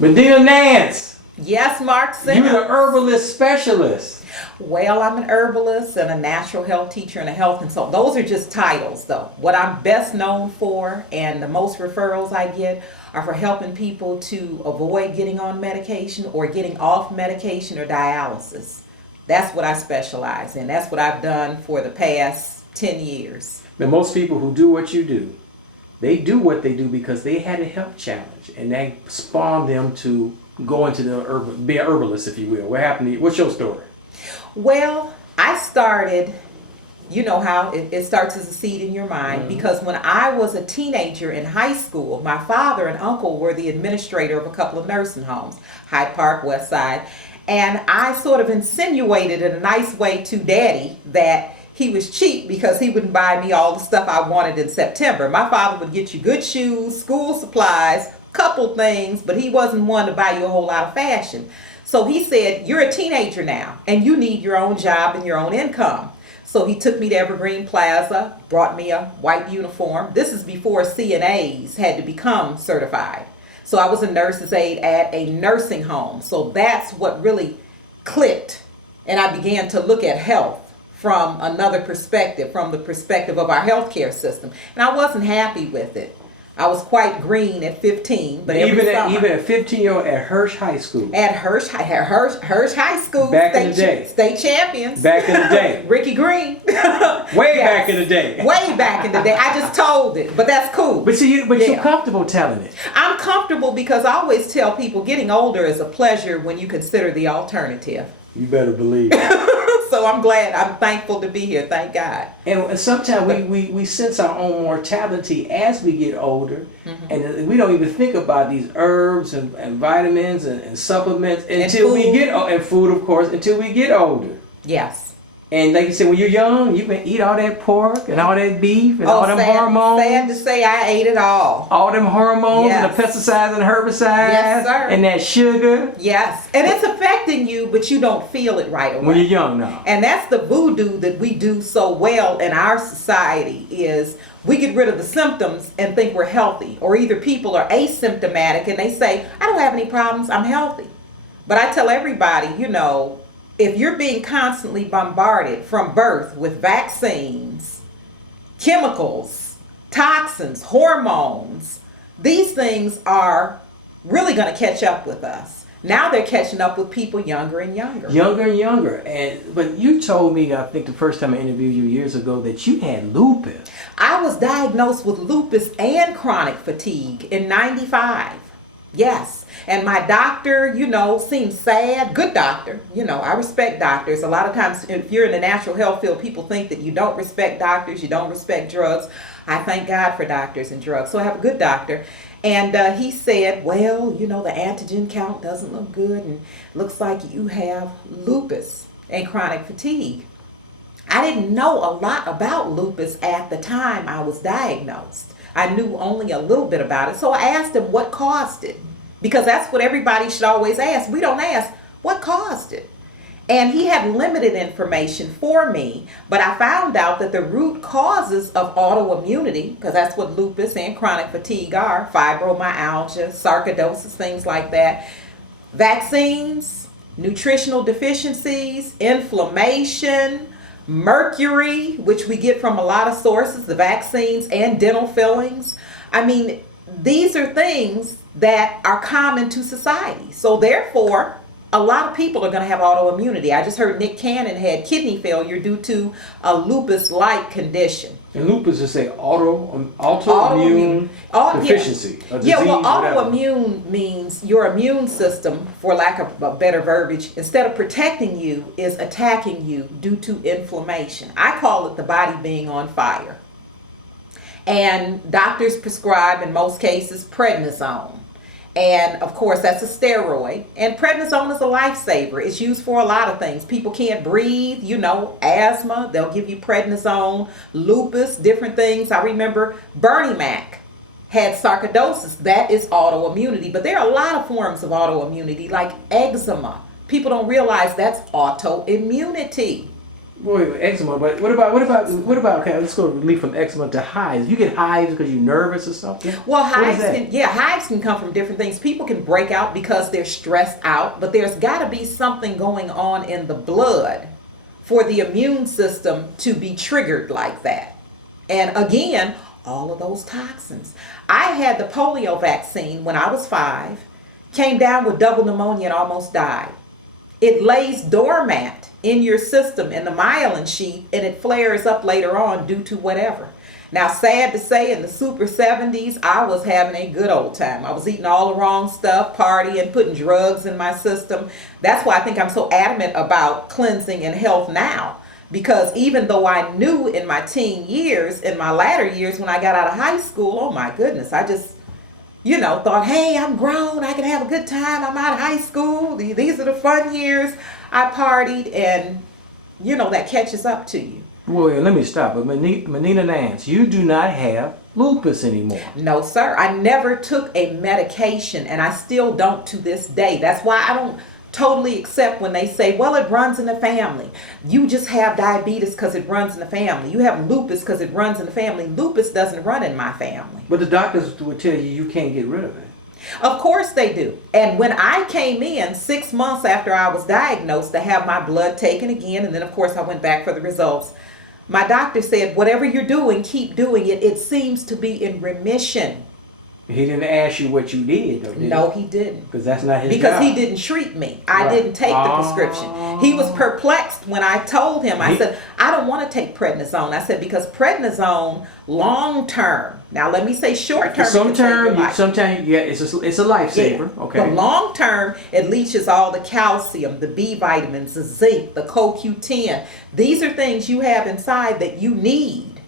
Medina Nance, Yes, Mark you're Sims. the herbalist specialist. Well, I'm an herbalist and a natural health teacher and a health consultant. Those are just titles, though. What I'm best known for and the most referrals I get are for helping people to avoid getting on medication or getting off medication or dialysis. That's what I specialize in. That's what I've done for the past 10 years. Now, most people who do what you do, they do what they do because they had a health challenge and that spawned them to go into be an herbalist, if you will. What happened to you? What's your story? Well, I started, you know how it starts as a seed in your mind, because when I was a teenager in high school, my father and uncle were the administrator of a couple of nursing homes, Hyde Park, West Side, and I sort of insinuated in a nice way to Daddy that he was cheap because he wouldn't buy me all the stuff I wanted in September. My father would get you good shoes, school supplies, couple things, but he wasn't one to buy you a whole lot of fashion. So he said, you're a teenager now and you need your own job and your own income. So he took me to Evergreen Plaza, brought me a white uniform. This is before CNAs had to become certified. So I was a nurse's aide at a nursing home. So that's what really clicked. And I began to look at health from another perspective, from the perspective of our healthcare system. And I wasn't happy with it. I was quite green at 15, but even at 15-year-old at Hirsch High School. At Hirsch High School, Back in the day. State champions. Back in the day. Ricky Green. Way back in the day. Way back in the day. I just told it, but that's cool. But see, you're comfortable telling it. I'm comfortable because I always tell people getting older is a pleasure when you consider the alternative. You better believe it. So I'm glad, I'm thankful to be here, thank God. And sometimes we sense our own mortality as we get older, and we don't even think about these herbs and vitamins and supplements until we get, and food of course, until we get older. Yes. And like you said, when you're young, you can eat all that pork and all that beef and all them hormones. Sad to say, I ate it all. All them hormones and the pesticides and herbicides. Yes, sir. And that sugar. Yes. And it's affecting you, but you don't feel it right away. When you're young now. And that's the voodoo that we do so well in our society is we get rid of the symptoms and think we're healthy. Or either people are asymptomatic and they say, I don't have any problems, I'm healthy. But I tell everybody, you know, if you're being constantly bombarded from birth with vaccines, chemicals, toxins, hormones, these things are really going to catch up with us. Now they're catching up with people younger and younger. Younger and younger. But you told me, I think the first time I interviewed you years ago, that you had lupus. I was diagnosed with lupus and chronic fatigue in '95. Yes. And my doctor, you know, seemed sad. Good doctor. You know, I respect doctors. A lot of times if you're in the natural health field, people think that you don't respect doctors, you don't respect drugs. I thank God for doctors and drugs. So I have a good doctor. And he said, well, you know, the antigen count doesn't look good and looks like you have lupus and chronic fatigue. I didn't know a lot about lupus at the time I was diagnosed. I knew only a little bit about it. So I asked him what caused it. Because that's what everybody should always ask. We don't ask, what caused it? And he had limited information for me, but I found out that the root causes of autoimmunity, because that's what lupus and chronic fatigue are, fibromyalgia, sarcoidosis, things like that, vaccines, nutritional deficiencies, inflammation, mercury, which we get from a lot of sources, the vaccines and dental fillings. I mean, these are things that are common to society. So therefore, a lot of people are going to have autoimmunity. I just heard Nick Cannon had kidney failure due to a lupus-like condition. And lupus is a autoimmune deficiency. Yeah, well, autoimmune means your immune system, for lack of a better verbiage, instead of protecting you, is attacking you due to inflammation. I call it the body being on fire. And doctors prescribe, in most cases, prednisone. And of course, that's a steroid. And prednisone is a lifesaver. It's used for a lot of things. People can't breathe, you know, asthma, they'll give you prednisone, lupus, different things. I remember Bernie Mac had sarcoidosis. That is autoimmunity. But there are a lot of forms of autoimmunity, like eczema. People don't realize that's autoimmunity. Wait, eczema. But what about? Okay, let's go leave from eczema to hives. You get hives because you're nervous or something. Well, What is hives can come from different things. People can break out because they're stressed out, but there's got to be something going on in the blood for the immune system to be triggered like that. And again, all of those toxins. I had the polio vaccine when I was 5, came down with double pneumonia and almost died. It lays dormant in your system in the myelin sheath, and it flares up later on due to whatever. Now, sad to say, in the super 70s, I was having a good old time. I was eating all the wrong stuff, partying, putting drugs in my system. That's why I think I'm so adamant about cleansing and health now. Because even though I knew in my teen years, in my latter years when I got out of high school, oh my goodness, I just, thought, hey, I'm grown, I can have a good time, I'm out of high school, these are the fun years. I partied, and, that catches up to you. Well, let me stop. But Medina Nance, you do not have lupus anymore. No, sir. I never took a medication, and I still don't to this day. That's why I don't totally accept when they say, well, it runs in the family. You just have diabetes because it runs in the family. You have lupus because it runs in the family. Lupus doesn't run in my family. But the doctors would tell you can't get rid of it. Of course they do. And when I came in 6 months after I was diagnosed to have my blood taken again, and then of course I went back for the results, my doctor said, whatever you're doing, keep doing it. It seems to be in remission. He didn't ask you what you did, though, did he? No, he didn't. Because that's not his Because job. he didn't treat me. I didn't take the prescription. He was perplexed when I told him. I said, I don't want to take prednisone. I said, because prednisone, long term. Now, let me say short term. Sometimes, yeah, it's a lifesaver. Yeah. Okay. But long term, it leaches all the calcium, the B vitamins, the zinc, the CoQ10. These are things you have inside that you need.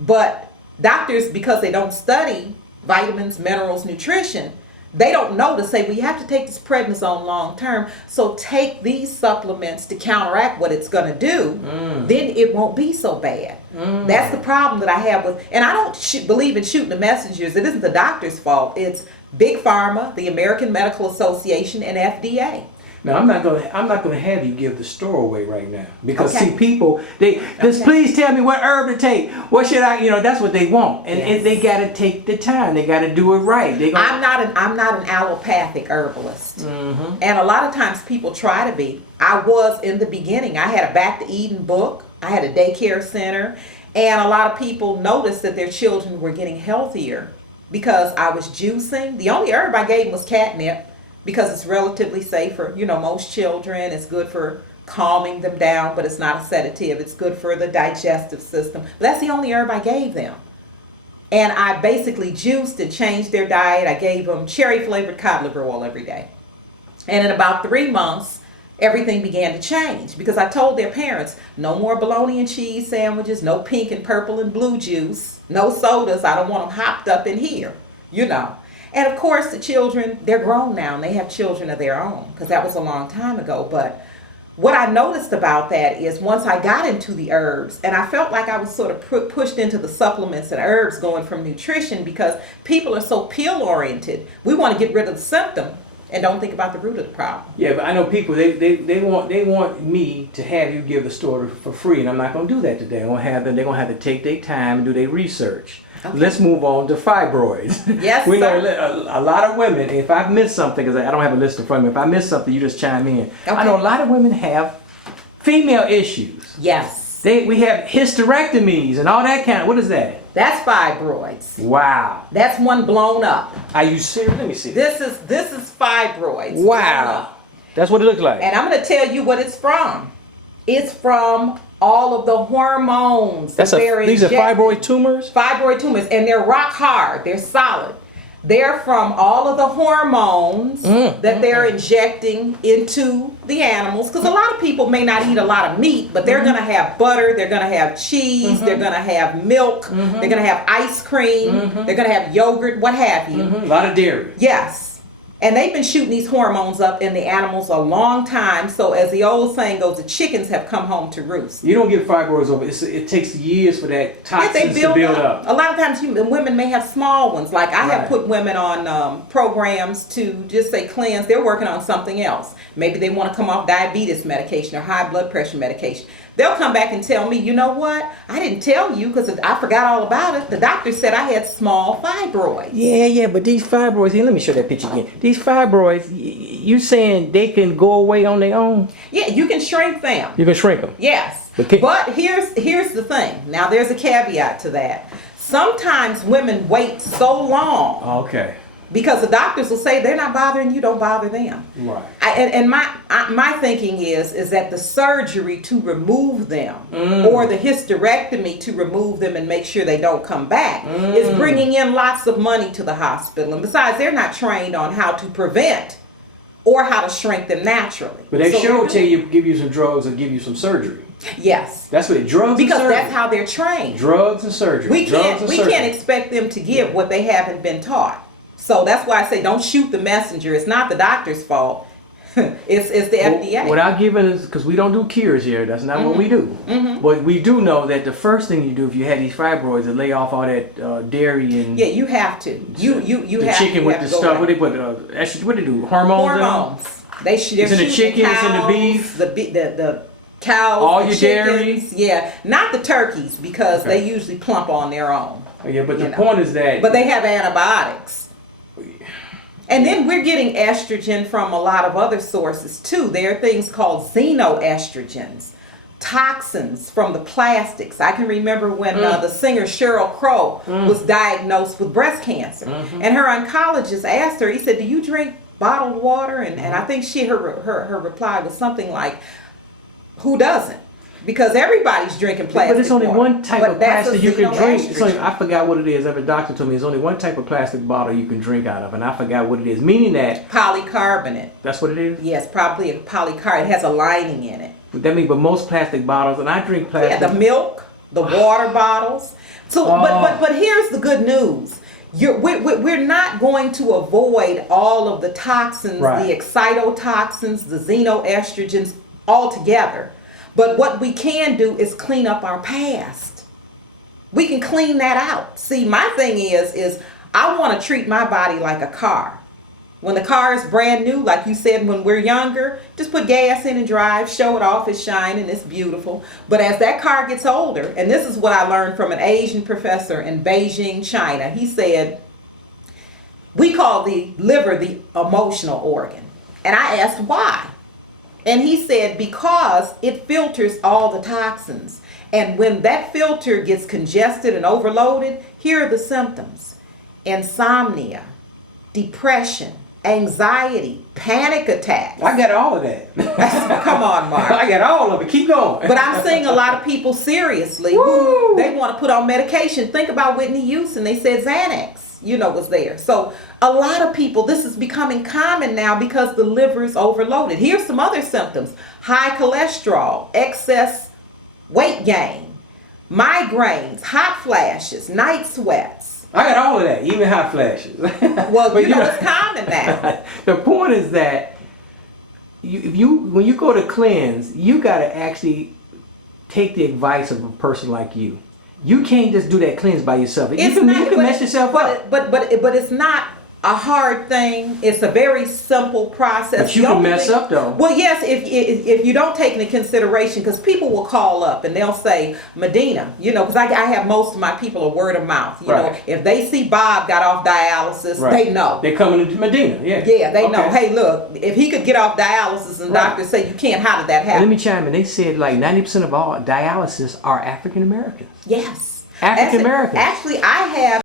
But doctors, because they don't study vitamins, minerals, nutrition, they don't know to say, well, you have to take this prednisone long term, so take these supplements to counteract what it's going to do, then it won't be so bad. That's the problem that I have with, and I don't believe in shooting the messengers. It isn't the doctor's fault. It's Big Pharma, the American Medical Association, and FDA. Now I'm not gonna have you give the store away right now, because Okay. see, people please tell me what herb to take. What should I? That's what they want, and they gotta take the time. They gotta do it right. I'm not an allopathic herbalist, and a lot of times people try to be. I was in the beginning. I had a Back to Eden book. I had a daycare center, and a lot of people noticed that their children were getting healthier because I was juicing. The only herb I gave them was catnip, because it's relatively safe for, most children. It's good for calming them down, but it's not a sedative. It's good for the digestive system. But that's the only herb I gave them. And I basically juiced and changed their diet. I gave them cherry flavored cod liver oil every day. And in about 3 months, everything began to change, because I told their parents, no more bologna and cheese sandwiches, no pink and purple and blue juice, no sodas. I don't want them hopped up in here, And of course, the children, they're grown now, and they have children of their own, because that was a long time ago. But what I noticed about that is, once I got into the herbs, and I felt like I was sort of pushed into the supplements and herbs going from nutrition, because people are so pill-oriented. We want to get rid of the symptom and don't think about the root of the problem. Yeah, but I know people, they want me to have you give the store for free, and I'm not going to do that today. They're going to have to take their time and do their research. Okay. Let's move on to fibroids. Yes, we sir. know a lot of women, if I've missed something, because I don't have a list in front of me, if I miss something, you just chime in. Okay. I know a lot of women have female issues. Yes. We have hysterectomies and all that kind of, what is that? That's fibroids. Wow. That's one blown up. Are you serious? Let me see. This is fibroids. Wow. That's what it looks like. And I'm going to tell you what it's from. It's from all of the hormones. These are fibroid tumors? Fibroid tumors, and they're rock hard. They're solid. They're from all of the hormones that they're injecting into the animals. Because a lot of people may not eat a lot of meat, but they're going to have butter, they're going to have cheese, they're going to have milk, they're going to have ice cream, they're going to have yogurt, what have you. A lot of dairy. Yes. And they've been shooting these hormones up in the animals a long time. So as the old saying goes, the chickens have come home to roost. You don't get fibroids over. It takes years for that toxins to build up. A lot of times women may have small ones. Like I have put women on programs to just say cleanse. They're working on something else. Maybe they want to come off diabetes medication or high blood pressure medication. they'll come back and tell me, you know what? I didn't tell you because I forgot all about it. The doctor said I had small fibroids. Yeah, but these fibroids, here, let me show that picture again. These fibroids, you saying they can go away on their own? Yeah, you can shrink them. You can shrink them. Yes. But here's the thing. Now there's a caveat to that. Sometimes women wait so long. Okay. Because the doctors will say they're not bothering you, don't bother them. Right. And my thinking is that the surgery to remove them or the hysterectomy to remove them and make sure they don't come back is bringing in lots of money to the hospital. And besides, they're not trained on how to prevent or how to shrink them naturally. But they sure tell you, give you some drugs or give you some surgery. Yes. That's what drugs because and surgery. That's how they're trained. Drugs and surgery. We can't expect them to give what they haven't been taught. So that's why I say don't shoot the messenger. It's not the doctor's fault. it's the FDA. Without giving us, because we don't do cures here. That's not what we do. But we do know that the first thing you do if you had these fibroids is lay off all that dairy and you have to. You the have chicken to, with the stuff. What they put? What they do? Hormones. It's in the chicken. It's in the beef. The cows. All your dairy. Yeah, not the turkeys because they usually plump on their own. Oh, yeah, but the point is that. But they have antibiotics. And then we're getting estrogen from a lot of other sources too. There are things called xenoestrogens, toxins from the plastics. I can remember when the singer Sheryl Crow was diagnosed with breast cancer. And her oncologist asked her, he said, do you drink bottled water? And I think her reply was something like, who doesn't? Because everybody's drinking plastic. But it's only one type of plastic you can drink. I forgot what it is. Every doctor told me there's only one type of plastic bottle you can drink out of, and I forgot what it is. Meaning that polycarbonate. That's what it is. Yes, probably a polycarbonate. It has a lining in it. But that means, but most plastic bottles, and I drink plastic. Yeah, the milk, the water bottles. So, but here's the good news. We're not going to avoid all of the toxins, the excitotoxins, the xenoestrogens altogether. But what we can do is clean up our past. We can clean that out. See, my thing is I want to treat my body like a car. When the car is brand new, like you said, when we're younger, just put gas in and drive, show it off, it's shining, it's beautiful. But as that car gets older, and this is what I learned from an Asian professor in Beijing, China. He said, we call the liver the emotional organ. And I asked why. And he said, because it filters all the toxins. And when that filter gets congested and overloaded, here are the symptoms. Insomnia, depression, anxiety, panic attacks. I got all of that. Come on, Mark. I got all of it. Keep going. But I'm seeing a lot of people seriously who they want to put on medication. Think about Whitney Houston. They said Xanax, was there. So a lot of people, this is becoming common now because the liver is overloaded. Here's some other symptoms. High cholesterol, excess weight gain, migraines, hot flashes, night sweats. I got all of that, even hot flashes. Well, it's common now. The point is that when you go to cleanse, you got to actually take the advice of a person like you. You can't just do that cleanse by yourself. You can mess yourself up. But it's not a hard thing. It's a very simple process. But you can mess up though. Well, yes, if you don't take into consideration, because people will call up and they'll say, Medina, because I have most of my people are word of mouth. You know, if they see Bob got off dialysis, they know. They're coming to Medina, Yeah, they know. Hey, look, if he could get off dialysis and doctors say you can't, how did that happen? Let me chime in. They said like 90% of all dialysis are African Americans. Yes. African Americans. Actually, I have